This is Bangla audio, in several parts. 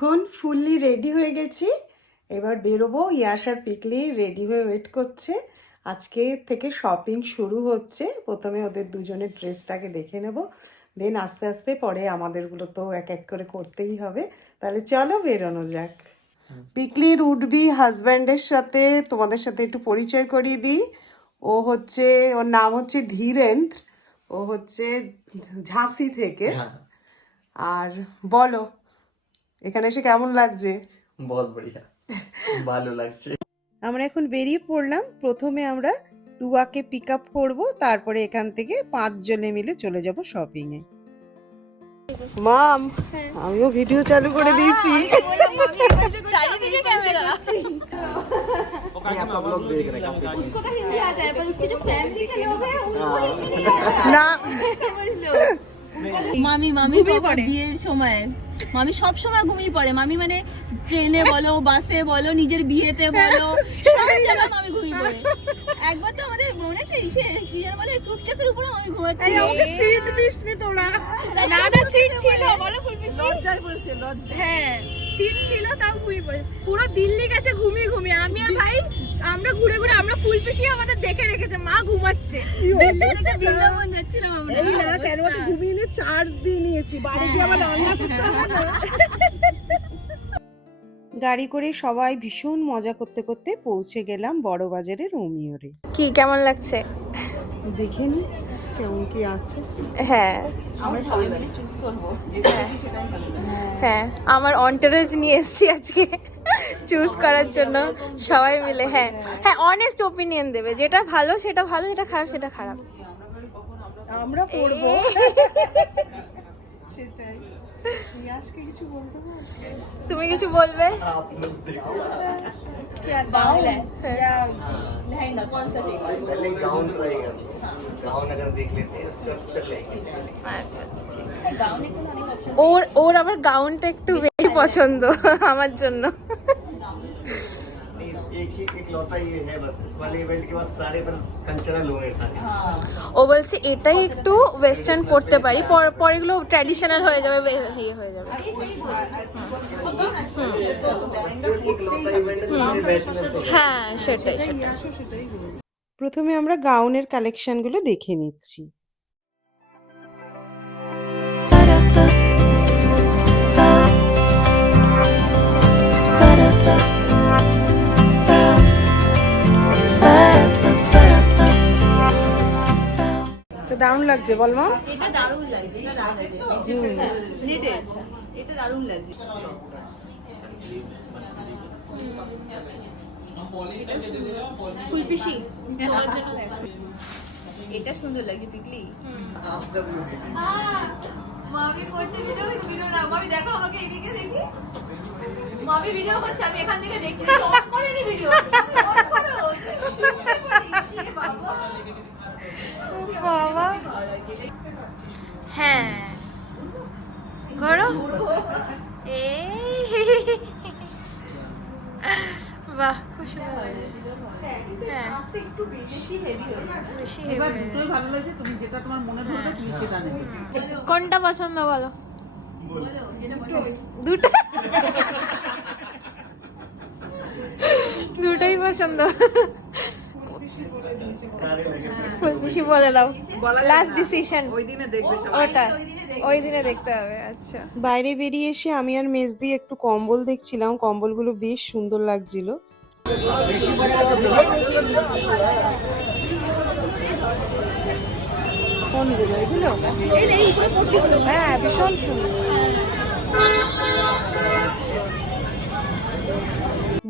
এখন ফুললি রেডি হয়ে গেছি, এবার বেরোবো। ইয়াশ আর পিকলি রেডি হয়ে ওয়েট করছে। আজকে থেকে শপিং শুরু হচ্ছে। প্রথমে ওদের দুজনের ড্রেসটাকে দেখে নেব, দেন আস্তে আস্তে পরে আমাদেরগুলো তো এক এক করে করতেই হবে। তাহলে চলো বেরোনো যাক। পিকলির উডবি হাজব্যান্ডের সাথে তোমাদের সাথে একটু পরিচয় করিয়ে দিই। ওর নাম হচ্ছে ধীরেন্দ্র, ও হচ্ছে ঝাঁসি থেকে। আর বলো, এখানে এসে কেমন লাগছে? बहुत बढ़िया, ভালো লাগছে। আমরা এখন বেরিয়ে পড়লাম। প্রথমে আমরা তুয়াকে পিক আপ করবো, তারপরে এখান থেকে 5 জনে মিলে চলে যাব শপিং এ। মাম, আমিও ভিডিও চালু করে দিয়েছি। चारिदिके कैमरा आप लोग देख रहे हैं उसको तो हिंदी आता है पर उसके जो फैमिली के लोग हैं उनको हिंदी नहीं आता না, समझ लो মামি মামি বাবা বিয়ের সময় মামি সব সময় ঘুমিয়ে পড়ে। মামি মানে ট্রেনে বলো, বাসে বলো, নিজের বিয়েতে বলো, সব জায়গায় মামি ঘুমিয়ে পড়ে। একবার তো আমাদের মনে আছে ইসে কি যেন বলে সুটকেসের উপরে মামি ঘুমাচ্ছে। ওকে সিট দিসনি তোরা? না না সিট ছিল বলো ফুলপিস লজ্জায় বলছে লজ্জা। হ্যাঁ সিট ছিল তাও ঘুমিয়ে পড়ে। পুরো দিল্লি গেছে ঘুমিয়ে ঘুমিয়ে। আমি আর ভাই আমরা ঘুরে ঘুরে আমরা ফুলপিসি আমাদের দেখে রেখেছে মা ঘুমাচ্ছে। দিল্লি থেকে বৃন্দাবন যাচ্ছিলাম আমরা। এই না কেন তো ঘুমিয়ে নিয়ে চার্জ দিয়ে নিয়েছি, বাড়ি গিয়ে আবার রান্না করতে হবে না। গাড়ি করে সবাই ভীষণ মজা করতে করতে পৌঁছে গেলাম বড়বাজারের রোমিওরে। কি কেমন লাগছে? দেখে নি কেমন কি আছে। হ্যাঁ আমরা সবাই মিলে চুজ করব যেটা দেখি সেটাই ভালো লাগে। হ্যাঁ আমার অন্টারেজ নিয়ে এসেছি আজকে চুজ করার জন্য সবাই মিলে। হ্যাঁ হ্যাঁ অনেস্ট ওপিনিয়ন দেবে, যেটা ভালো সেটা ভালো, যেটা খারাপ সেটা খারাপ। আমরা পড়বো সেটাই। ইয়াশকে কিছু বলতে হবে? তুমি কিছু বলবে? आप लोग देखो क्या गाउन क्या लहंगा कौन सा चाहिए? पहले गाउन ट्राई कर लो, गाउन अगर देख लेते हैं उसका फिर लेंगे। আচ্ছা আচ্ছা। गाउन के अनेक ऑप्शन ওর আবার গাউনটা একটু বেশি পছন্দ আমার জন্য। नहीं, एक ही इकलौता ये है बस, इस वाले इवेंट के बाद सारे पर कल्चरल होंगे सारे। ও बलছে এটাই একটু ওয়েস্টার্ন পড়তে পারি, পরে এগুলো ট্র্যাডিশনাল হয়ে যাবে, ইয়ে হয়ে যাবে। इकलौता इवेंट है जिसमें बैचलर्स हो। হ্যাঁ সেটাই সেটাই। ইয়াশও সেটাই বলবে। প্রথমে আমরা গাউনের কালেকশনগুলো দেখে নিচ্ছি। তো দারুণ লাগছে বল মা। এটা দারুণ লাগছে, এটা দারুণ লাগছে নেটের, এটা দারুণ লাগছে। ফুলপিসি তোমার জন্য দেখো এটা সুন্দর লাগছে পিকলি। आप जब মামি করছে ভিডিও, কিন্তু ভিডিও না মামি দেখো আমাকে এদিকে দেখি। মামি ভিডিও করছে, আমি এখান থেকে দেখছি, অন করেনি ভিডিও, অন করো সুইচটা করি কি বাবা বাবা ভালো লাগছে। হ্যাঁ করো এই বাহ খুব সুন্দর লাগছে। হ্যাঁ একটু বেশি হেভি হয়ে যাচ্ছে। বেশি heavy হয়ে দুটোই ভালো লাগছে, তুমি যেটা তোমার মনে ধরবে তুমি সেটা নেবে। গেছে। কোনটা পছন্দ বলো? বলো যেটা পছন্দ। দুটো দুটোই পছন্দ। सारे लगे বেশি বলে দাও, লাস্ট ডিসিশন ওই দিনে দেখবে সবাই। ওটা ওই দিনে দেখতে হবে। আচ্ছা বাইরে বেরিয়ে এসে আমি আর মেজদি একটু কম্বল দেখছিলাম, কম্বলগুলো বেশ সুন্দর লাগছিল। কোনগুলো এগুলো? হ্যাঁ ভীষণ সুন্দর।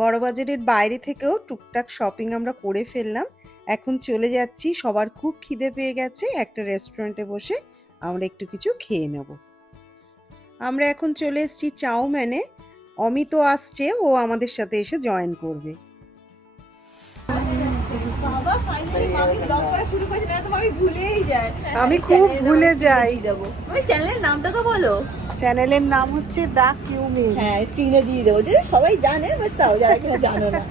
বড়বাজারের বাইরে থেকেও টুকটাক শপিং আমরা করে ফেললাম। এখন চলে যাচ্ছি, সবার খুব খিদে পেয়ে গেছে, একটা রেস্টুরেন্টে বসে আমরা একটু কিছু খেয়ে নেব। আমরা এখন চলে এসেছি চাউম্যানে। অমিত আসছে, ও আমাদের সাথে এসে জয়েন করবে। বাবা ফাইনালি মামি ব্লগ করা শুরু করেছে, না তো মামি ভুলেই যায়। আমি খুব ভুলে যাই। দেবো মামি চ্যানেলের নামটা তো বলো। চ্যানেলের নাম হচ্ছে দা কিউমিন। হ্যাঁ স্ক্রিনে দিয়ে দেবো, যেটা সবাই জানে বাট তাও যারা কিনা জানো না।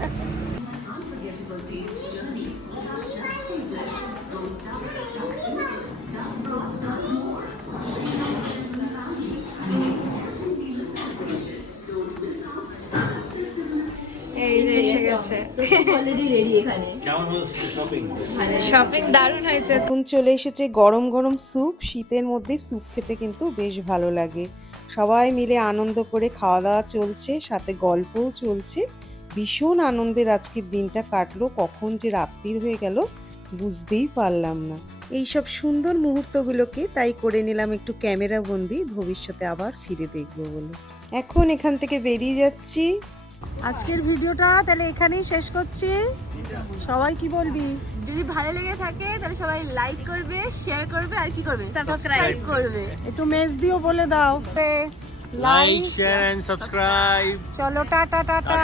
হয়েছে। অলরেডি রেডি এখানে। শপিং দারুণ হয়েছে। এখন চলে এসেছে গরম গরম স্যুপ। শীতের মধ্যে স্যুপ খেতে কিন্তু বেশ ভালো লাগে। সবাই মিলে আনন্দ করে খাওয়া দাওয়া চলছে, সাথে গল্পও চলছে। ভীষণ আনন্দের আজকের দিনটা কাটলো, কখন যে রাত্রির হয়ে গেল বুঝতেই পারলাম না। এইসব সুন্দর মুহূর্তগুলোকে তাই করে নিলাম একটু ক্যামেরা বন্দি, ভবিষ্যতে আবার ফিরে দেখবো বলে। এখন এখান থেকে বেরিয়ে যাচ্ছি। আজকের ভিডিওটা তাহলে এখানেই শেষ করছি। সবাই কি বলবি? যদি ভালো লেগে থাকে তাহলে সবাই লাইক করবে, শেয়ার করবে আর কি করবে? সাবস্ক্রাইব করবে। একটু মেজ দিও বলে দাও। Like, share and subscribe. চলো টাটা টাটা।